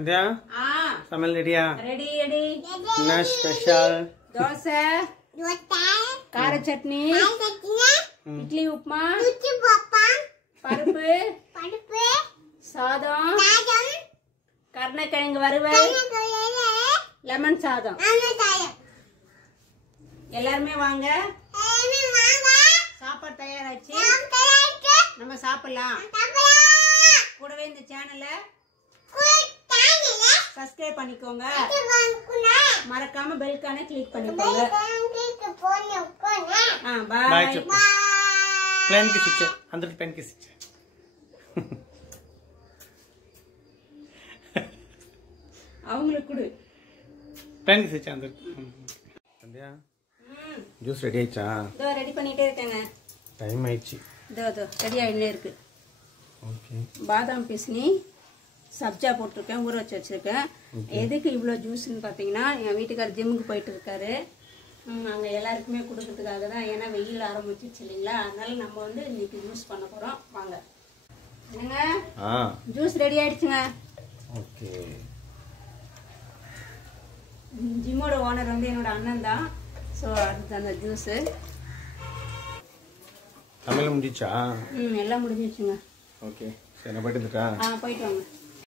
சந்தியா சமையல் ரெடியா? Ready ready. என்ன ஸ்பெஷல்? தோசை, கார சட்னி, இட்லி உப்புமா, பருப்பு, சாதம், கருணக்கிழங்கு வறுவல், லெமன் சாதம். எல்லாருமே வாங்க, சாப்பாடு தயாராச்சு, நம்ம சாப்பிடலாம். கூடவே இந்த சேனலை சப்ஸ்கிரைப் பண்ணிக்கோங்க, மறக்காம பெல்கான கிளிக் பண்ணிக்கோங்க. பாய். प्लान की शिक्षा अंदर पेन की शिक्षा அவங்களுக்கு கொடு. पेन की शिक्षा अंदर. சந்தியா ஜூஸ் ரெடி ஆயிச்சா? இதோ ரெடி பண்ணிட்டே இருக்கேங்க. டைம் ஆயிடுச்சு. இதோ ரெடி ஆயிட்டே இருக்கு. ஓகே. பாதாம் பிசினி சப்ஜா போட்டிருக்கேன், ஊற வச்சு வச்சிருக்கேன். எதுக்கு இவ்வளோ ஜூஸ்ன்னு பார்த்தீங்கன்னா, என் வீட்டுக்காரர் ஜிம்முக்கு போயிட்டு இருக்காரு. அங்கே எல்லாருக்குமே கொடுக்கறதுக்காக தான். ஏன்னா வெயில் ஆரம்பிச்சிச்சு இல்லைங்களா, அதனால நம்ம வந்து இன்னைக்கு ஜூஸ் பண்ண போகிறோம். வாங்க. என்னங்க ஜூஸ் ரெடி ஆயிடுச்சுங்க. ஓகே. ஜிம்மோட ஓனர் வந்து என்னோட அண்ணன் தான். ஸோ அதுக்கு அந்த ஜூஸு சமையல் முடிஞ்சிச்சா? எல்லாம் முடிஞ்சிச்சுங்க. ஓகே. சரி நான் போயிட்டு வந்துட்டா? போயிட்டு வாங்க.